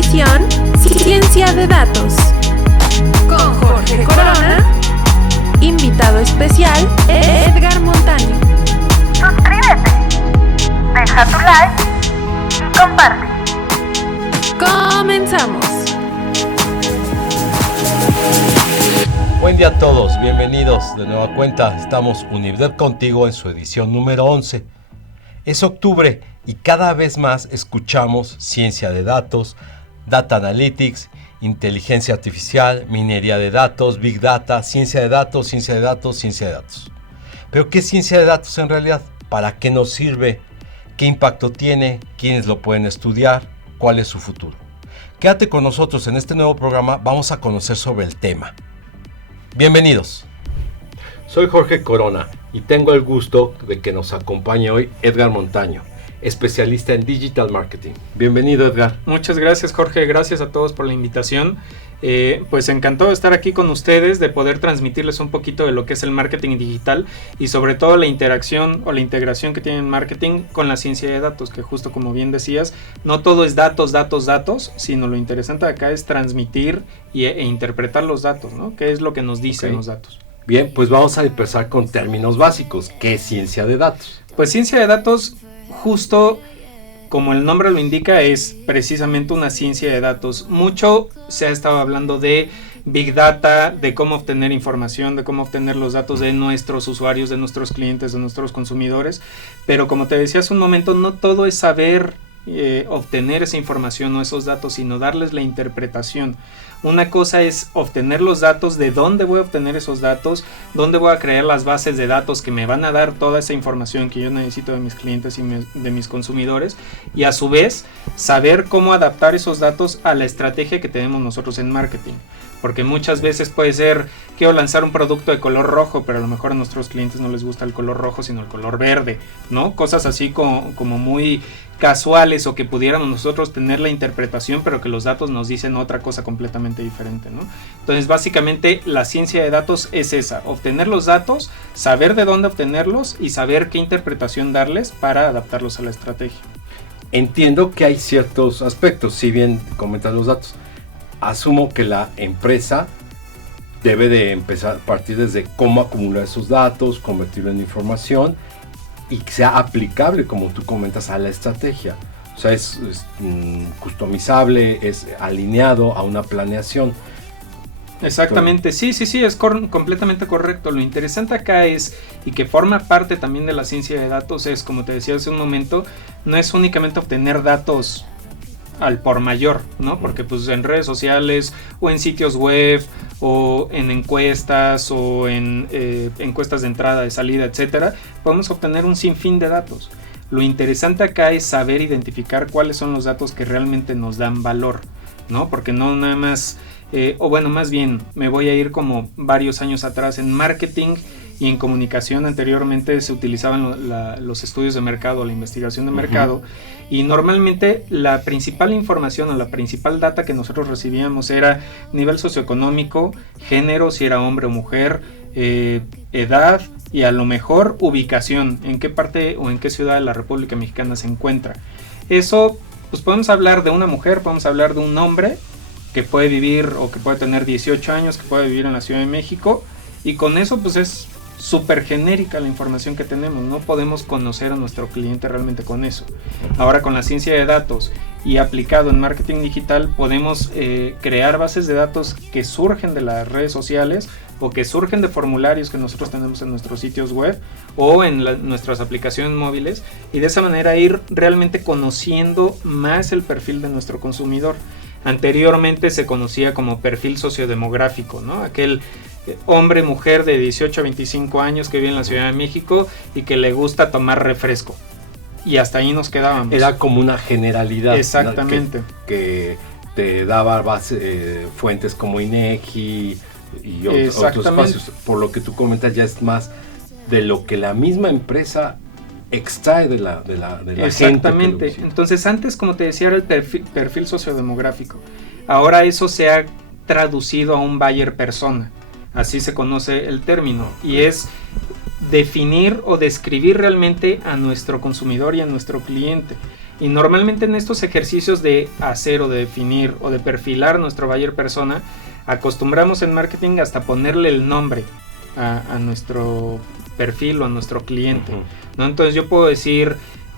edición, Ciencia de Datos. Con Jorge Corona, invitado especial, Edgar Montaño. Suscríbete, deja tu like y comparte. Comenzamos. Buen día a todos, bienvenidos de nueva cuenta. Estamos Univdev contigo en su edición número 11. Es octubre y cada vez más escuchamos ciencia de datos, data analytics, inteligencia artificial, minería de datos, big data, ciencia de datos, ciencia de datos, ciencia de datos. Pero ¿qué es ciencia de datos en realidad? ¿Para qué nos sirve? ¿Qué impacto tiene? ¿Quiénes lo pueden estudiar? ¿Cuál es su futuro? Quédate con nosotros en este nuevo programa, vamos a conocer sobre el tema. Bienvenidos. Soy Jorge Corona y tengo el gusto de que nos acompañe hoy Edgar Montaño, especialista en Digital Marketing. Bienvenido, Edgar. Muchas gracias, Jorge. Gracias a todos por la invitación. Pues encantado de estar aquí con ustedes, de poder transmitirles un poquito de lo que es el marketing digital y sobre todo la interacción o la integración que tiene el marketing con la ciencia de datos, que justo como bien decías, no todo es datos, sino lo interesante de acá es transmitir e interpretar los datos, ¿no? ¿Qué es lo que nos dicen los datos? Bien, pues vamos a empezar con términos básicos. ¿Qué es ciencia de datos? Pues ciencia de datos, justo como el nombre lo indica, es precisamente una ciencia de datos. Mucho se ha estado hablando de Big Data, de cómo obtener información, de cómo obtener los datos de nuestros usuarios, de nuestros clientes, de nuestros consumidores. Pero como te decía hace un momento, no todo es saber obtener esa información o esos datos, sino darles la interpretación. Una cosa es obtener los datos, de dónde voy a obtener esos datos, dónde voy a crear las bases de datos que me van a dar toda esa información que yo necesito de mis clientes y de mis consumidores, y a su vez saber cómo adaptar esos datos a la estrategia que tenemos nosotros en marketing. Porque muchas veces puede ser, quiero lanzar un producto de color rojo, pero a lo mejor a nuestros clientes no les gusta el color rojo, sino el color verde, ¿no? Cosas así como muy casuales, o que pudiéramos nosotros tener la interpretación, pero que los datos nos dicen otra cosa completamente diferente, ¿no? Entonces, básicamente, la ciencia de datos es esa: obtener los datos, saber de dónde obtenerlos y saber qué interpretación darles para adaptarlos a la estrategia. Entiendo que hay ciertos aspectos, si bien comentas los datos. Asumo que la empresa debe de empezar a partir desde cómo acumular esos datos, convertirlo en información y que sea aplicable, como tú comentas, a la estrategia. O sea, es customizable, es alineado a una planeación. Exactamente, sí, es completamente correcto. Lo interesante acá es, y que forma parte también de la ciencia de datos, es, como te decía hace un momento, no es únicamente obtener datos al por mayor, ¿no? Porque pues en redes sociales o en sitios web o en encuestas o en encuestas de entrada, de salida, etcétera, podemos obtener un sinfín de datos. Lo interesante acá es saber identificar cuáles son los datos que realmente nos dan valor, ¿no? Porque no nada más, o bueno, más bien me voy a ir como varios años atrás. En marketing y en comunicación anteriormente se utilizaban los estudios de mercado, la investigación de mercado, y normalmente la principal información o la principal data que nosotros recibíamos era nivel socioeconómico, género, si era hombre o mujer, edad y a lo mejor ubicación, en qué parte o en qué ciudad de la República Mexicana se encuentra. Eso, pues podemos hablar de una mujer, podemos hablar de un hombre que puede vivir o que puede tener 18 años, que puede vivir en la Ciudad de México, y con eso pues es súper genérica la información que tenemos. No podemos conocer a nuestro cliente realmente con eso. Ahora, con la ciencia de datos y aplicado en marketing digital, podemos crear bases de datos que surgen de las redes sociales o que surgen de formularios que nosotros tenemos en nuestros sitios web o en nuestras aplicaciones móviles, y de esa manera ir realmente conociendo más el perfil de nuestro consumidor. Anteriormente se conocía como perfil sociodemográfico, ¿no? Aquel hombre, mujer de 18 a 25 años que vive en la Ciudad de México y que le gusta tomar refresco. Y hasta ahí nos quedábamos. Era como una generalidad. Exactamente. Que te daba fuentes como INEGI y otros espacios. Por lo que tú comentas, ya es más de lo que la misma empresa extrae de la Exactamente. gente. Entonces, antes, como te decía, era el perfil sociodemográfico. Ahora eso se ha traducido a un buyer persona. Así se conoce el término, y es definir o describir realmente a nuestro consumidor y a nuestro cliente. Y normalmente en estos ejercicios de hacer o de definir o de perfilar nuestro buyer persona, acostumbramos en marketing hasta ponerle el nombre a nuestro perfil o a nuestro cliente, ¿no? Entonces yo puedo decir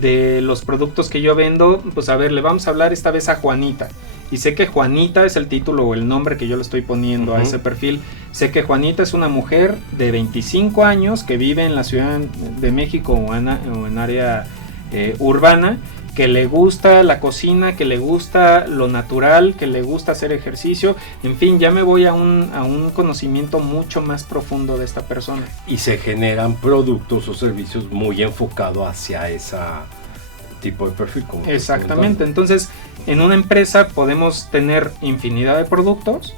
de los productos que yo vendo, pues a ver, le vamos a hablar esta vez a Juanita. Y sé que Juanita es el título o el nombre que yo le estoy poniendo a ese perfil. Sé que Juanita es una mujer de 25 años que vive en la Ciudad de México o en área urbana, que le gusta la cocina, que le gusta lo natural, que le gusta hacer ejercicio. En fin, ya me voy a un conocimiento mucho más profundo de esta persona. Y se generan productos o servicios muy enfocados hacia ese tipo de perfil. Como exactamente. Entonces, en una empresa podemos tener infinidad de productos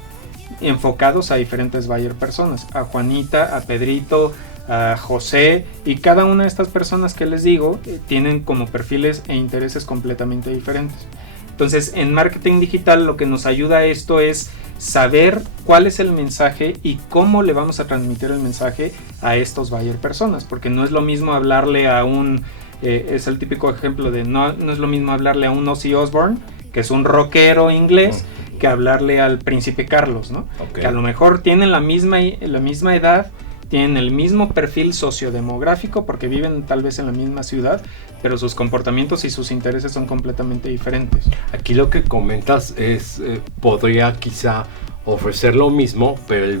enfocados a diferentes buyer personas. A Juanita, a Pedrito, a José, y cada una de estas personas que les digo tienen como perfiles e intereses completamente diferentes. Entonces, en marketing digital lo que nos ayuda a esto es saber cuál es el mensaje y cómo le vamos a transmitir el mensaje a estos buyer personas, porque no es lo mismo hablarle a es el típico ejemplo de no es lo mismo hablarle a un Ozzy Osbourne, que es un rockero inglés, que hablarle al príncipe Carlos, ¿no? Okay. Que a lo mejor tienen la misma edad, tienen el mismo perfil sociodemográfico porque viven tal vez en la misma ciudad, pero sus comportamientos y sus intereses son completamente diferentes. Aquí lo que comentas es, podría quizá ofrecer lo mismo, pero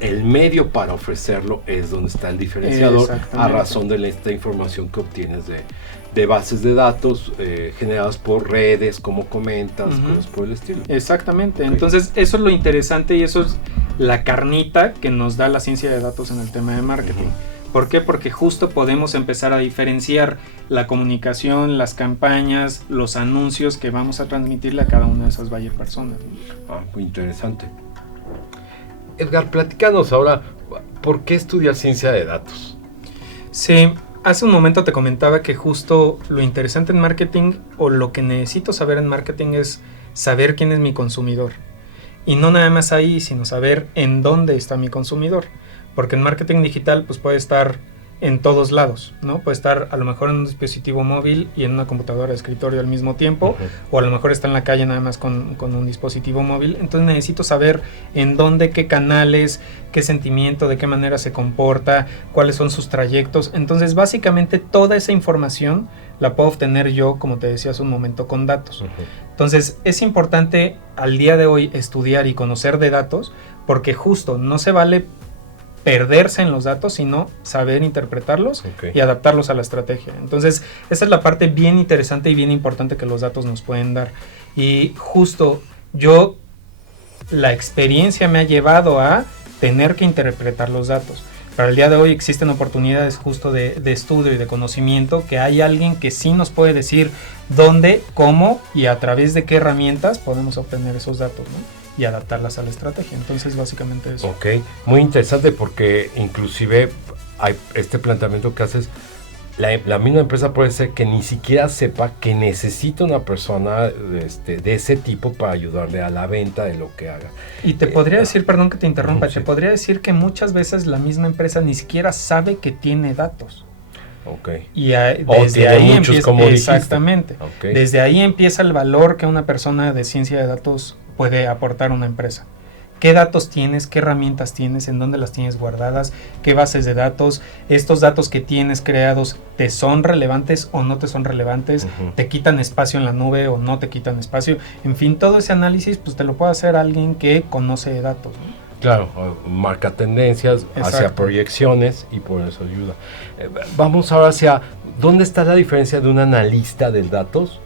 el medio para ofrecerlo es donde está el diferenciador, a razón de esta información que obtienes de bases de datos generadas por redes, como comentas, cosas por el estilo. Exactamente, okay. Entonces eso es lo interesante y eso es la carnita que nos da la ciencia de datos en el tema de marketing. ¿Por qué? Porque justo podemos empezar a diferenciar la comunicación, las campañas, los anuncios que vamos a transmitirle a cada una de esas buyer personas. Muy interesante. Edgar, platícanos ahora, ¿por qué estudiar ciencia de datos? Sí, hace un momento te comentaba que justo lo interesante en marketing, o lo que necesito saber en marketing, es saber quién es mi consumidor. Y no nada más ahí, sino saber en dónde está mi consumidor. Porque en marketing digital pues puede estar en todos lados, ¿no? Puede estar a lo mejor en un dispositivo móvil y en una computadora de escritorio al mismo tiempo, o a lo mejor está en la calle nada más con un dispositivo móvil. Entonces necesito saber en dónde, qué canales, qué sentimiento, de qué manera se comporta, cuáles son sus trayectos. Entonces básicamente toda esa información la puedo obtener yo, como te decía hace un momento, con datos. Entonces es importante al día de hoy estudiar y conocer de datos, porque justo no se vale perderse en los datos, sino saber interpretarlos y adaptarlos a la estrategia. Entonces, esa es la parte bien interesante y bien importante que los datos nos pueden dar. Y justo la experiencia me ha llevado a tener que interpretar los datos. Para el día de hoy existen oportunidades justo de estudio y de conocimiento, que hay alguien que sí nos puede decir dónde, cómo y a través de qué herramientas podemos obtener esos datos, ¿no? Y adaptarlas a la estrategia. Entonces básicamente eso. Ok, muy interesante, porque inclusive hay este planteamiento que haces, la misma empresa puede ser que ni siquiera sepa que necesita una persona de ese tipo para ayudarle a la venta de lo que haga. Y te podría decir, perdón que te interrumpa, te podría decir que muchas veces la misma empresa ni siquiera sabe que tiene datos. Okay. Y desde ahí empieza, como exactamente. Desde ahí empieza el valor que una persona de ciencia de datos puede aportar a una empresa. ¿Qué datos tienes? ¿Qué herramientas tienes? ¿En dónde las tienes guardadas? ¿Qué bases de datos? ¿Estos datos que tienes creados te son relevantes o no te son relevantes? ¿Te quitan espacio en la nube o no te quitan espacio? En fin, todo ese análisis pues te lo puede hacer alguien que conoce de datos, ¿no? Claro, marca tendencias, hacia proyecciones, y por eso ayuda. Vamos ahora hacia, ¿dónde está la diferencia de un analista de datos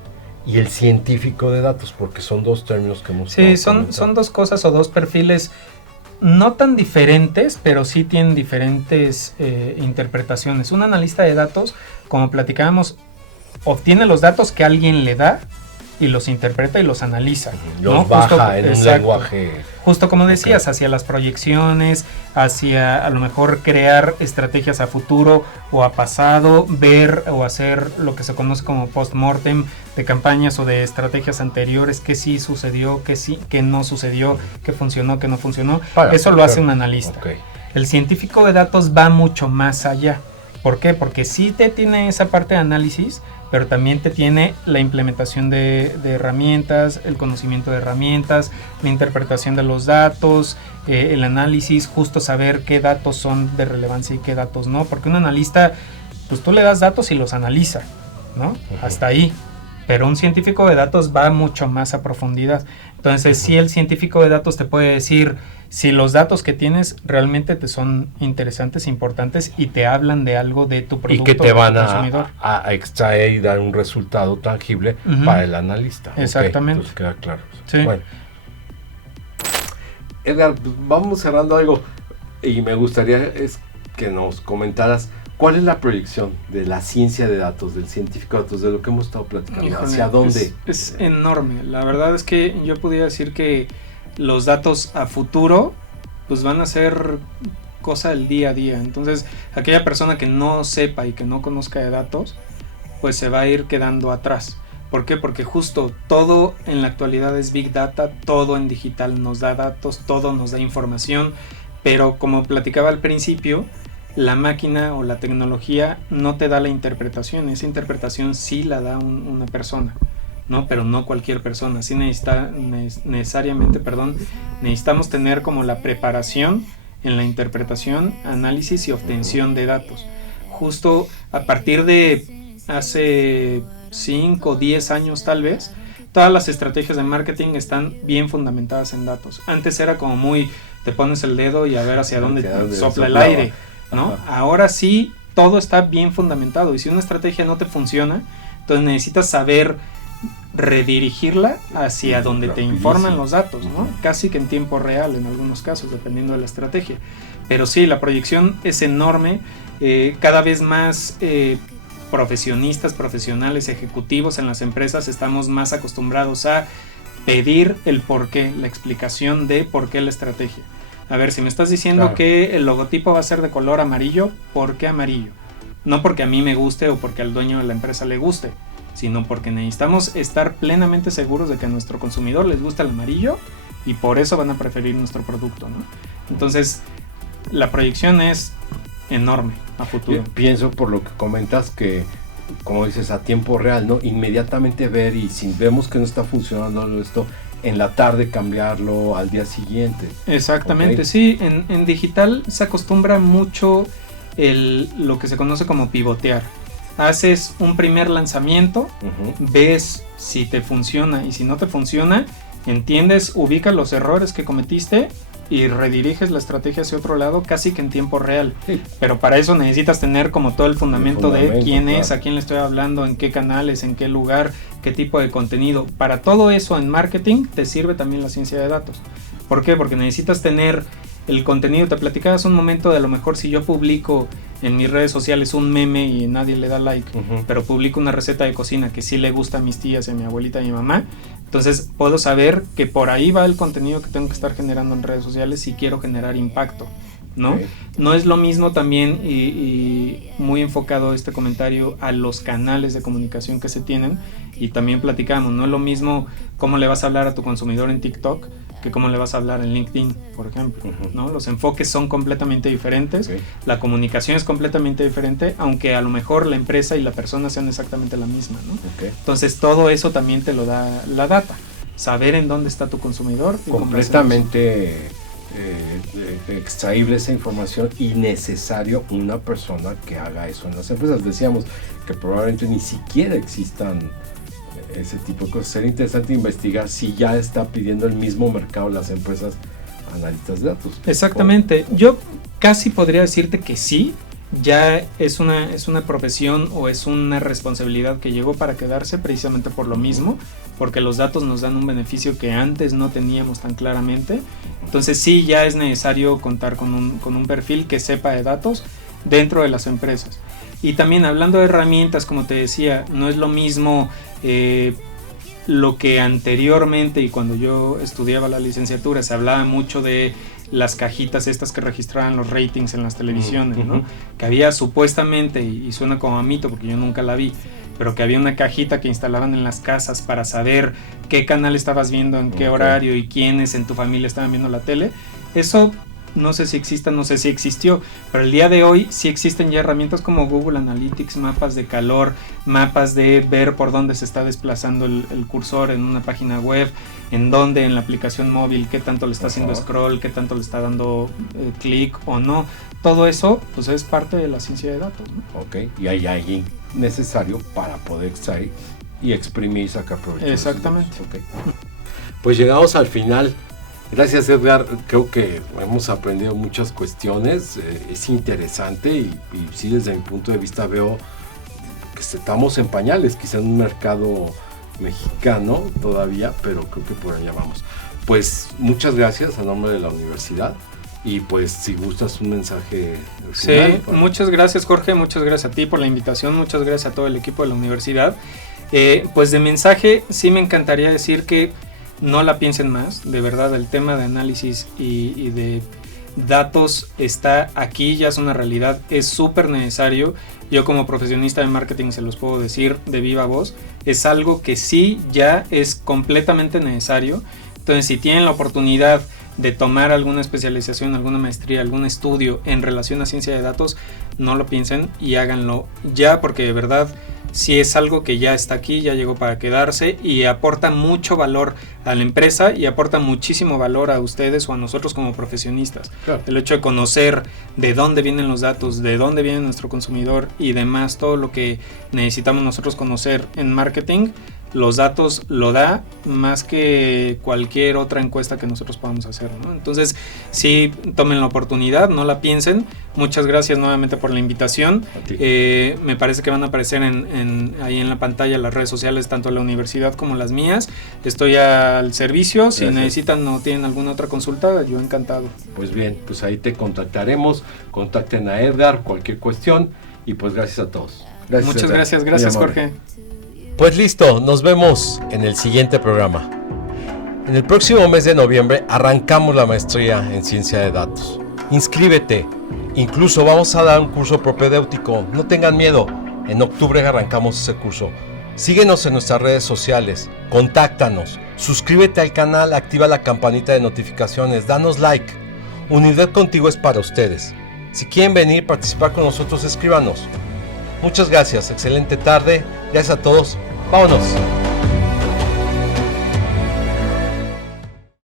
y el científico de datos? Porque son dos términos que hemos... Sí, son dos cosas o dos perfiles no tan diferentes, pero sí tienen diferentes interpretaciones. Un analista de datos, como platicábamos, obtiene los datos que alguien le da y los interpreta y los analiza, los ¿no? baja en un lenguaje. Justo como decías, hacia las proyecciones, hacia a lo mejor crear estrategias a futuro o a pasado, ver o hacer lo que se conoce como post-mortem de campañas o de estrategias anteriores, qué sí sucedió, qué no sucedió, qué funcionó, qué no funcionó. Eso lo hace un analista. El científico de datos va mucho más allá. ¿Por qué? Porque sí tiene esa parte de análisis, pero también te tiene la implementación de herramientas, el conocimiento de herramientas, la interpretación de los datos, el análisis, justo saber qué datos son de relevancia y qué datos no, porque un analista, pues tú le das datos y los analiza, ¿no? Hasta ahí. Pero un científico de datos va mucho más a profundidad. Entonces, sí, el científico de datos te puede decir si los datos que tienes realmente te son interesantes, importantes y te hablan de algo de tu producto. Y que te van consumidor. a extraer y dar un resultado tangible para el analista. Exactamente. Entonces queda claro. Sí. Bueno. Edgar, vamos cerrando algo y me gustaría que nos comentaras cuál es la proyección de la ciencia de datos, del científico de datos, de lo que hemos estado platicando. Híjole, ¿hacia dónde? Es enorme. La verdad es que yo podría decir que los datos a futuro pues van a ser cosa del día a día. Entonces, aquella persona que no sepa y que no conozca de datos, pues se va a ir quedando atrás. ¿Por qué? Porque justo todo en la actualidad es Big Data, todo en digital nos da datos, todo nos da información, pero como platicaba al principio, la máquina o la tecnología no te da la interpretación, esa interpretación sí la da una persona, ¿no? Pero no cualquier persona, sí necesitamos tener como la preparación en la interpretación, análisis y obtención de datos. Justo a partir de hace 5 o 10 años tal vez, todas las estrategias de marketing están bien fundamentadas en datos. Antes era como muy, te pones el dedo y a ver hacia dónde sopla el aire, ¿no? Ahora sí, todo está bien fundamentado y si una estrategia no te funciona, entonces necesitas saber redirigirla hacia donde te informan los datos, ¿no? Casi que en tiempo real en algunos casos, dependiendo de la estrategia. Pero sí, la proyección es enorme, cada vez más profesionistas, profesionales, ejecutivos en las empresas estamos más acostumbrados a pedir el porqué, la explicación de por qué la estrategia. A ver, si me estás diciendo que el logotipo va a ser de color amarillo, ¿por qué amarillo? No porque a mí me guste o porque al dueño de la empresa le guste, sino porque necesitamos estar plenamente seguros de que a nuestro consumidor les gusta el amarillo y por eso van a preferir nuestro producto, ¿no? Entonces, la proyección es enorme a futuro. Yo pienso por lo que comentas que, como dices, a tiempo real, ¿no? Inmediatamente ver y si vemos que no está funcionando esto, en la tarde cambiarlo al día siguiente. Exactamente, sí. En digital se acostumbra mucho lo que se conoce como pivotear. Haces un primer lanzamiento, ves si te funciona y si no te funciona, entiendes, ubicas los errores que cometiste y rediriges la estrategia hacia otro lado casi que en tiempo real. Sí. Pero para eso necesitas tener como todo el fundamento de quién es, a quién le estoy hablando, en qué canales, en qué lugar, qué tipo de contenido. Para todo eso en marketing te sirve también la ciencia de datos. ¿Por qué? Porque necesitas tener el contenido. Te platicabas un momento de a lo mejor si yo publico en mis redes sociales un meme y nadie le da like, pero publico una receta de cocina que sí le gusta a mis tías, a mi abuelita y a mi mamá, entonces puedo saber que por ahí va el contenido que tengo que estar generando en redes sociales si quiero generar impacto, ¿no? Okay. No es lo mismo también y muy enfocado este comentario a los canales de comunicación que se tienen y también platicamos, no es lo mismo cómo le vas a hablar a tu consumidor en TikTok que cómo le vas a hablar en LinkedIn, por ejemplo, ¿no? Los enfoques son completamente diferentes, la comunicación es completamente diferente, aunque a lo mejor la empresa y la persona sean exactamente la misma, ¿no? Entonces todo eso también te lo da la data, saber en dónde está tu consumidor. Completamente extraíble esa información y necesario una persona que haga eso en las empresas. Decíamos que probablemente ni siquiera existan ese tipo de cosas. Sería interesante investigar si ya está pidiendo el mismo mercado las empresas analistas de datos. Exactamente. Yo casi podría decirte que sí, ya es una profesión o es una responsabilidad que llegó para quedarse precisamente por lo mismo, porque los datos nos dan un beneficio que antes no teníamos tan claramente. Entonces sí, ya es necesario contar con un perfil que sepa de datos dentro de las empresas. Y también hablando de herramientas, como te decía, no es lo mismo lo que anteriormente y cuando yo estudiaba la licenciatura se hablaba mucho de las cajitas estas que registraban los ratings en las televisiones, ¿no? Que había supuestamente, y suena como a mito porque yo nunca la vi, pero que había una cajita que instalaban en las casas para saber qué canal estabas viendo, en qué horario y quiénes en tu familia estaban viendo la tele. Eso no sé si exista, no sé si existió, pero el día de hoy sí existen ya herramientas como Google Analytics, mapas de calor, mapas de ver por dónde se está desplazando el cursor en una página web, en dónde en la aplicación móvil, qué tanto le está haciendo scroll, qué tanto le está dando clic o no. Todo eso pues es parte de la ciencia de datos, ¿no? Ok, y hay alguien necesario para poder extraer y exprimir y sacar provecho. Exactamente. Okay. Pues llegamos al final. Gracias, Edgar. Creo que hemos aprendido muchas cuestiones. Es interesante y sí, desde mi punto de vista veo que estamos en pañales, quizá en un mercado mexicano todavía, pero creo que por allá vamos. Pues muchas gracias a nombre de la universidad. Y pues si gustas un mensaje final. Sí, muchas gracias, Jorge, muchas gracias a ti por la invitación, muchas gracias a todo el equipo de la universidad. Pues de mensaje sí me encantaría decir que no la piensen más, de verdad el tema de análisis y de datos está aquí, ya es una realidad, es súper necesario. Yo como profesionista de marketing se los puedo decir de viva voz, es algo que sí ya es completamente necesario. Entonces si tienen la oportunidad de tomar alguna especialización, alguna maestría, algún estudio en relación a ciencia de datos, no lo piensen y háganlo ya, porque de verdad sí es algo que ya está aquí, ya llegó para quedarse y aporta mucho valor a la empresa y aporta muchísimo valor a ustedes o a nosotros como profesionistas. Claro. El hecho de conocer de dónde vienen los datos, de dónde viene nuestro consumidor y demás, todo lo que necesitamos nosotros conocer en marketing, los datos lo da más que cualquier otra encuesta que nosotros podamos hacer, ¿no? Entonces, sí, tomen la oportunidad, no la piensen. Muchas gracias nuevamente por la invitación. Me parece que van a aparecer ahí en la pantalla las redes sociales, tanto la universidad como las mías. Estoy al servicio. Si necesitan o tienen alguna otra consulta, yo encantado. Pues bien, pues ahí te contactaremos. Contacten a Edgar, cualquier cuestión. Y pues gracias a todos. Gracias, muchas Edgar. Gracias Jorge. Pues listo, nos vemos en el siguiente programa. En el próximo mes de noviembre arrancamos la maestría en ciencia de datos. Inscríbete, incluso vamos a dar un curso propedéutico, no tengan miedo, en octubre arrancamos ese curso. Síguenos en nuestras redes sociales, contáctanos, suscríbete al canal, activa la campanita de notificaciones, danos like. Unidad Contigo es para ustedes. Si quieren venir a participar con nosotros, escríbanos. Muchas gracias, excelente tarde, gracias a todos, vámonos.